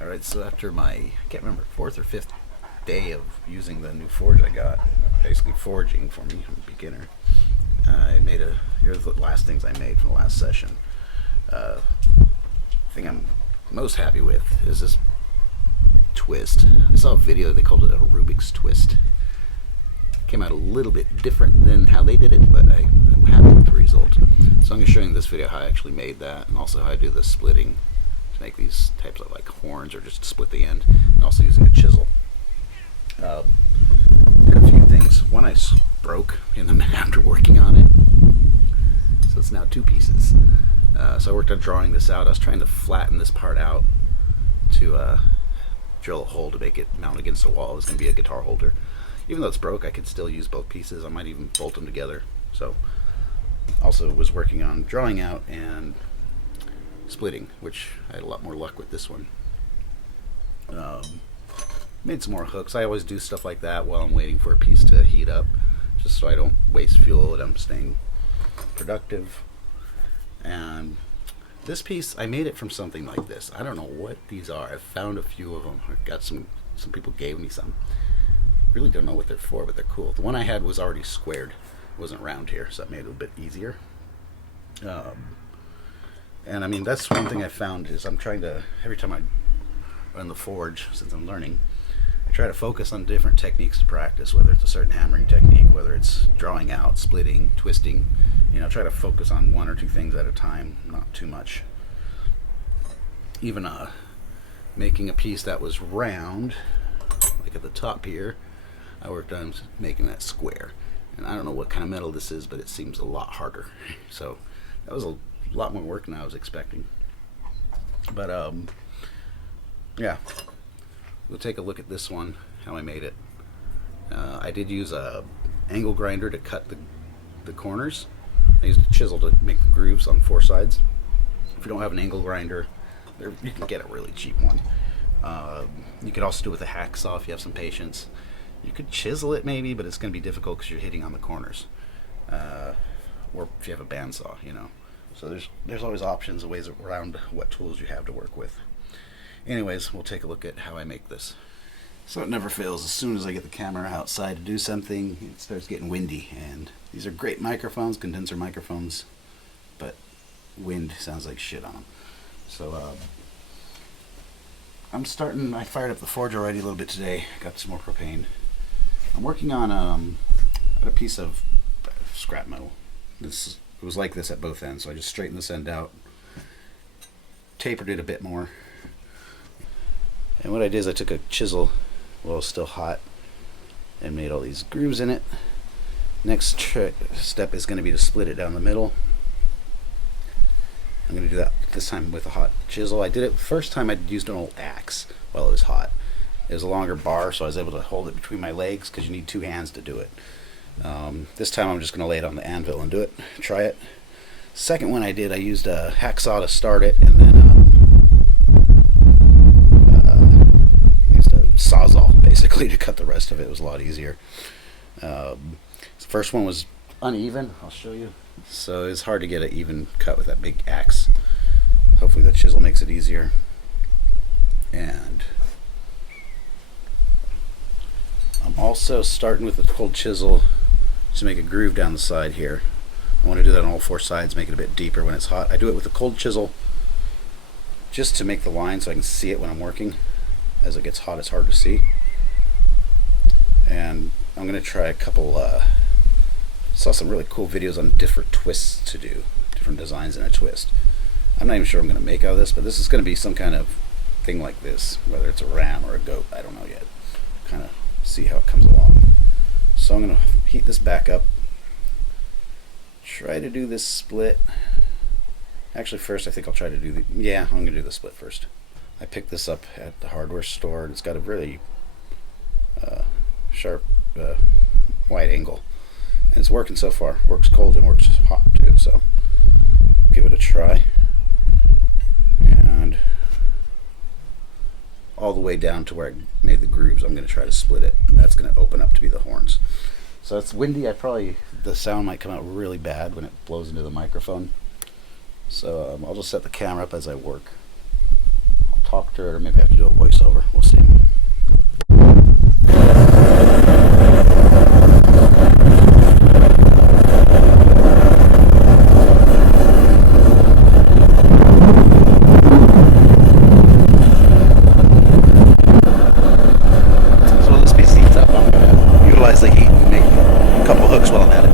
Alright, so after my, I can't remember, 4th or 5th day of using the new forge I got, basically forging for me, I'm a beginner, here's the last things I made from the last session. The thing I'm most happy with is this twist. I saw a video, they called it a Rubik's twist. Came out a little bit different than how they did it, but I'm happy with the result. So I'm going to show you in this video how I actually made that, and also how I do the splitting to make these types of like horns, or just split the end, and also using a chisel. Did a few things. One I broke in the after working on it, so it's now 2 pieces. So I worked on drawing this out. I was trying to flatten this part out to drill a hole to make it mount against the wall. It was going to be a guitar holder. Even though it's broke, I could still use both pieces. I might even bolt them together. So also was working on drawing out and splitting, which I had a lot more luck with this one. Made some more hooks. I always do stuff like that while I'm waiting for a piece to heat up, just so I don't waste fuel and I'm staying productive. And this piece, I made it from something like this. I don't know what these are. I found a few of them. I got some people gave me some. Really don't know what they're for, but they're cool. The one I had was already squared. It wasn't round here, so that made it a bit easier. And I mean, that's one thing I found is I'm trying to, every time I run the forge, since I'm learning, I try to focus on different techniques to practice, whether it's a certain hammering technique, whether it's drawing out, splitting, twisting. You know, try to focus on 1 or 2 things at a time, not too much. Even making a piece that was round, like at the top here, I worked on making that square. And I don't know what kind of metal this is, but it seems a lot harder. So that was a lot more work than I was expecting. But yeah, we'll take a look at this one, how I made it. I did use a angle grinder to cut the corners. I used a chisel to make the grooves on 4 sides. If you don't have an angle grinder, you can get a really cheap one. You could also do it with a hacksaw if you have some patience. You could chisel it maybe, but it's going to be difficult because you're hitting on the corners. Or if you have a bandsaw, you know. So there's always options and ways around what tools you have to work with. Anyways, we'll take a look at how I make this. So it never fails. As soon as I get the camera outside to do something, it starts getting windy. And these are great microphones, condenser microphones, but wind sounds like shit on them. So I fired up the forge already a little bit today. Got some more propane. I'm working on a piece of scrap metal. It was like this at both ends, so I just straightened this end out, tapered it a bit more. And what I did is I took a chisel while it was still hot and made all these grooves in it. Next step is going to be to split it down the middle. I'm going to do that this time with a hot chisel. I did it first time I used an old axe while it was hot. It was a longer bar, so I was able to hold it between my legs because you need 2 hands to do it. This time I'm just going to lay it on the anvil and do it. Try it. Second one I did, I used a hacksaw to start it, and then used a sawzall basically to cut the rest of it. It was a lot easier. The first one was uneven. I'll show you. So it's hard to get an even cut with that big axe. Hopefully the chisel makes it easier. And I'm also starting with the cold chisel to make a groove down the side here. I want to do that on all 4 sides, make it a bit deeper when it's hot. I do it with a cold chisel just to make the line so I can see it when I'm working. As it gets hot, it's hard to see. And I'm going to try a couple, saw some really cool videos on different twists to do, different designs in a twist. I'm not even sure I'm going to make out of this, but this is going to be some kind of thing like this, whether it's a ram or a goat, I don't know yet. Kind of see how it comes along. So I'm going to heat this back up, try to do this split. Actually first I think I'll try to do I'm going to do the split first. I picked this up at the hardware store, and it's got a really sharp wide angle, and it's working so far. Works cold and works hot too, so give it a try. And all the way down to where I made the grooves, I'm going to try to split it. That's going to open up to be the horns. So it's windy. The sound might come out really bad when it blows into the microphone. So I'll just set the camera up as I work. I'll talk to it, or maybe I have to do a voiceover. We'll see. So when this piece heats up, I'm going to utilize the heat and make a couple hooks while I'm at it.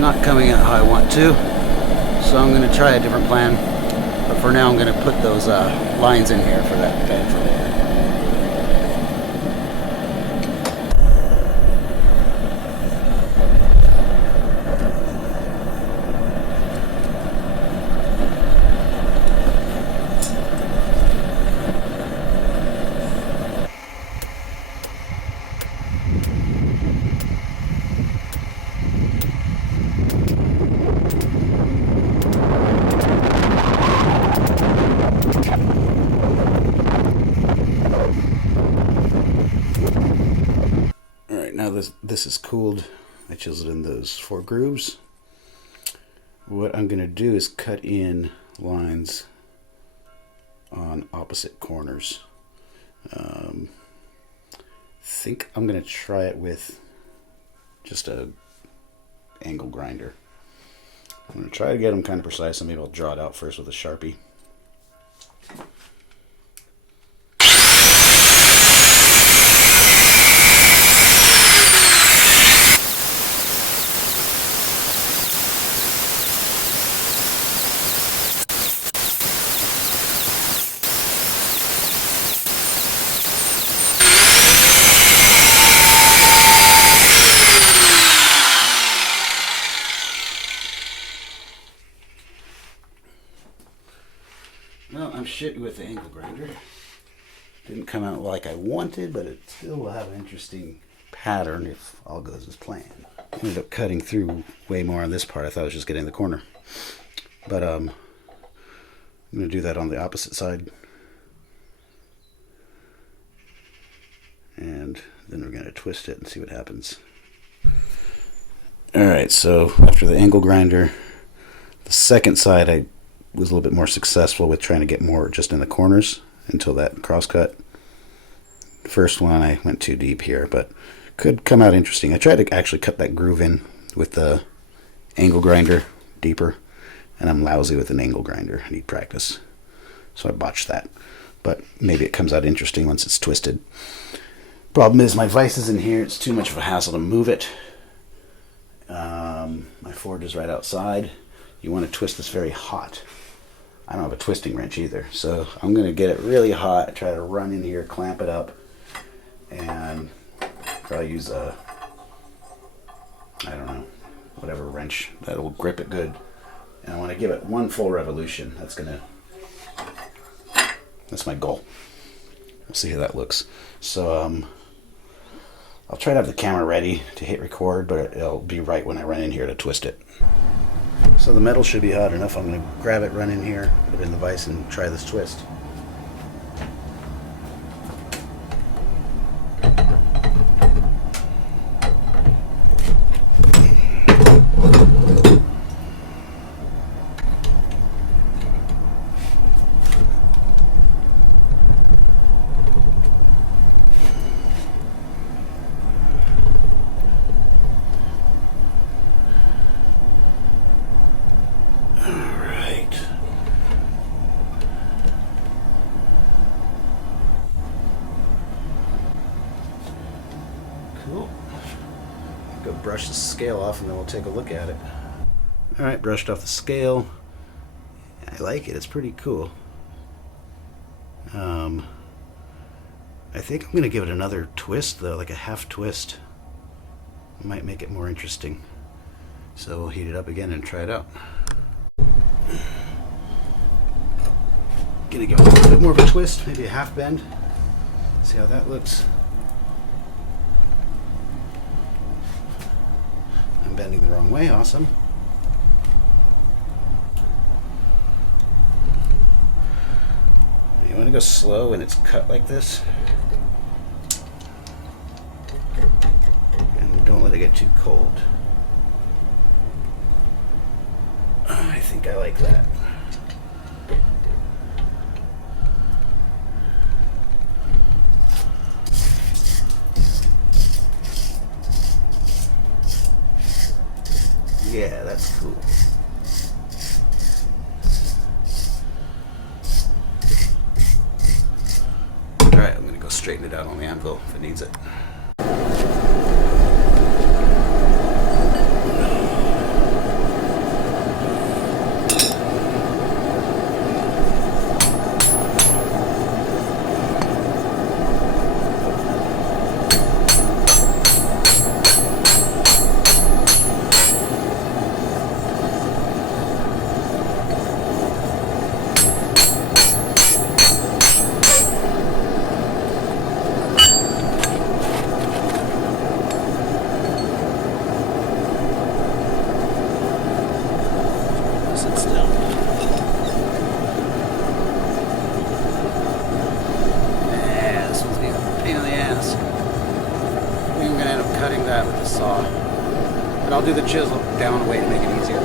Not coming out how I want to, so I'm going to try a different plan. But for now, I'm going to put those lines in here for that bed for later. Now this is cooled. I chiseled in those 4 grooves. What I'm going to do is cut in lines on opposite corners. Think I'm going to try it with just a angle grinder. I'm going to try to get them kind of precise, and maybe I'll draw it out first with a Sharpie. Well, I'm shitty with the angle grinder. Didn't come out like I wanted, but it still will have an interesting pattern if all goes as planned. Ended up cutting through way more on this part. I thought I was just getting the corner. But I'm going to do that on the opposite side. And then we're going to twist it and see what happens. Alright, so after the angle grinder, the second side I was a little bit more successful with trying to get more just in the corners until that cross cut. First one I went too deep here, but could come out interesting. I tried to actually cut that groove in with the angle grinder deeper, and I'm lousy with an angle grinder. I need practice, so I botched that, but maybe it comes out interesting once it's twisted. Problem is my vise is in here. It's too much of a hassle to move it. My forge is right outside. You want to twist this very hot. I don't have a twisting wrench either, so I'm going to get it really hot, try to run in here, clamp it up, and probably use a, I don't know, whatever wrench that will grip it good. And I want to give it one full revolution. That's my goal. We'll see how that looks. So I'll try to have the camera ready to hit record, but it'll be right when I run in here to twist it. So the metal should be hot enough. I'm going to grab it, run in here, put it in the vise, and try this twist. Cool. Go brush the scale off and then we'll take a look at it. Alright, brushed off the scale. I like it, it's pretty cool. I think I'm going to give it another twist though, like a half twist. Might make it more interesting. So we'll heat it up again and try it out. Gonna give it a little bit more of a twist, maybe a half bend. See how that looks. I'm bending the wrong way, awesome. You want to go slow when it's cut like this. And don't let it get too cold. I think I like that. Yeah, that's cool. Alright, I'm going to go straighten it out on the anvil if it needs it. Cutting that with the saw, but I'll do the chisel down away to make it easier.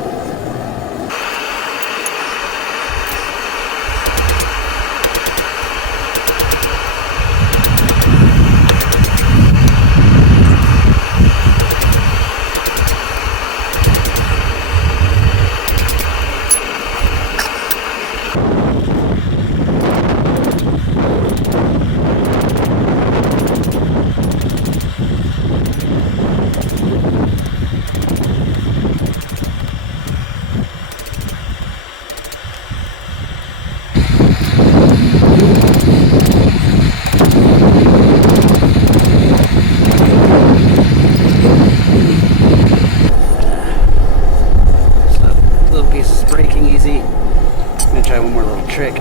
Try one more little trick.